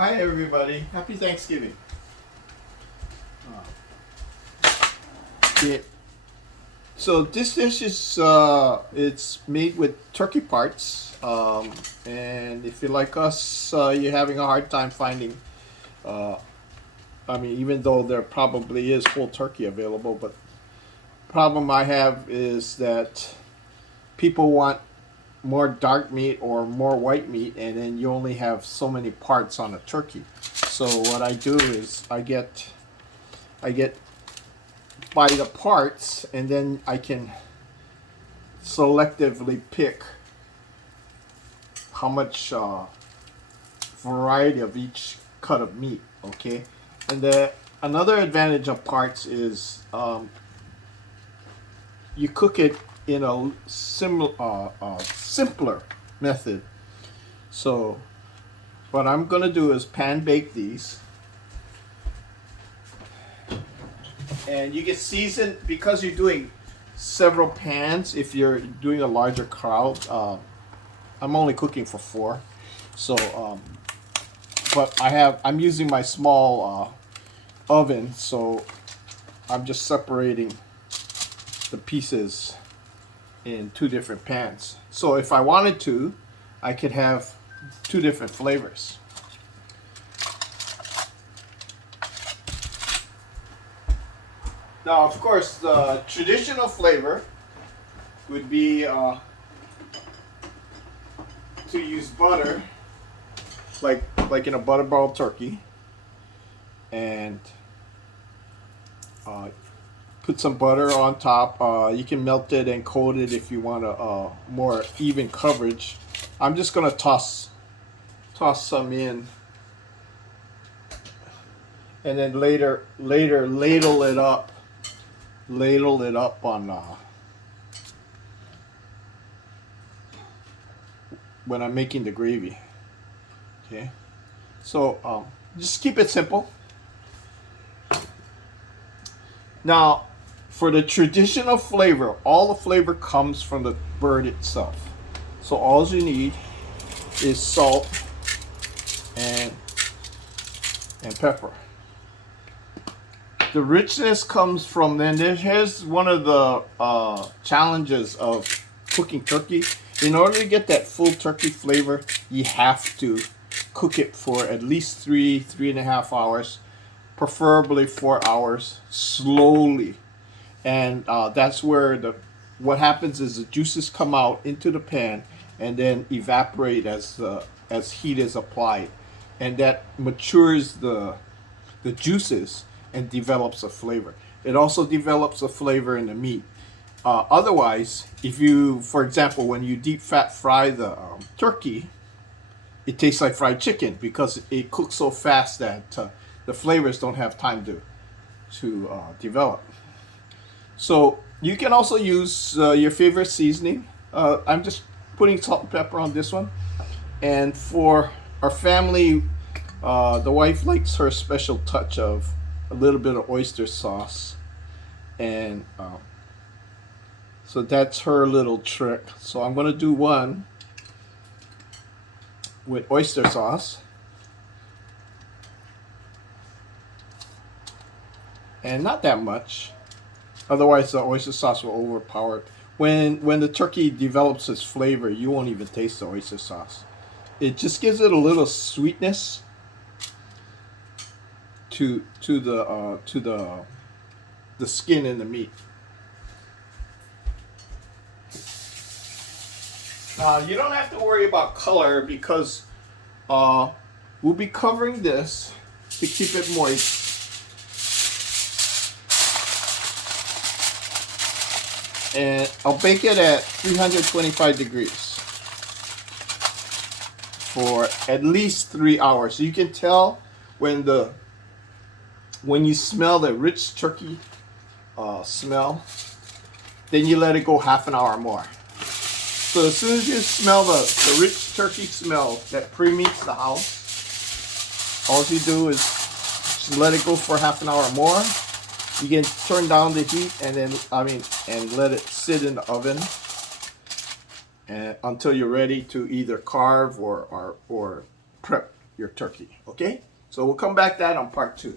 Hi everybody, happy Thanksgiving. Yeah. So this dish is it's made with turkey parts, and if you're like us, you're having a hard time finding. Uh, I mean, even though there probably is whole turkey available, but problem I have is that people want more dark meat or more white meat, and then you only have so many parts on a turkey. So what I do is I get by the parts, and then I can selectively pick how much variety of each cut of meat. Okay, and the another advantage of parts is you cook it in a simpler method. So what I'm gonna do is pan bake these, and you get seasoned because you're doing several pans. If you're doing a larger crowd, I'm only cooking for four, so but I'm using my small oven, so I'm just separating the pieces in two different pans. So if I wanted to, I could have two different flavors. Now, of course, the traditional flavor would be to use butter, like in a butterball turkey, and put some butter on top. You can melt it and coat it if you want a more even coverage. I'm just gonna toss some in, and then later ladle it up on when I'm making the gravy. Okay, so just keep it simple. Now, for the traditional flavor, all the flavor comes from the bird itself. So all you need is salt and pepper. The richness comes from then. Here's one of the challenges of cooking turkey. In order to get that full turkey flavor, you have to cook it for at least 3.5 hours, preferably 4 hours, slowly. And that's where what happens is the juices come out into the pan and then evaporate as heat is applied, and that matures the juices and develops a flavor. It also develops a flavor in the meat. Otherwise, if you, for example, when you deep fat fry the turkey, it tastes like fried chicken because it cooks so fast that the flavors don't have time to develop. So you can also use your favorite seasoning. I'm just putting salt and pepper on this one. And for our family, the wife likes her special touch of a little bit of oyster sauce, and so that's her little trick. So I'm gonna do one with oyster sauce, and not that much. Otherwise, the oyster sauce will overpower it. When the turkey develops its flavor, you won't even taste the oyster sauce. It just gives it a little sweetness to the skin and the meat. You don't have to worry about color because we'll be covering this to keep it moist. And I'll bake it at 325 degrees for at least 3 hours. You can tell when you smell the rich turkey smell, then you let it go half an hour more. So as soon as you smell the rich turkey smell that pre-meats the house, all you do is just let it go for half an hour more. You can turn down the heat and let it sit in the oven and until you're ready to either carve or prep your turkey. Okay? So we'll come back to that on part 2.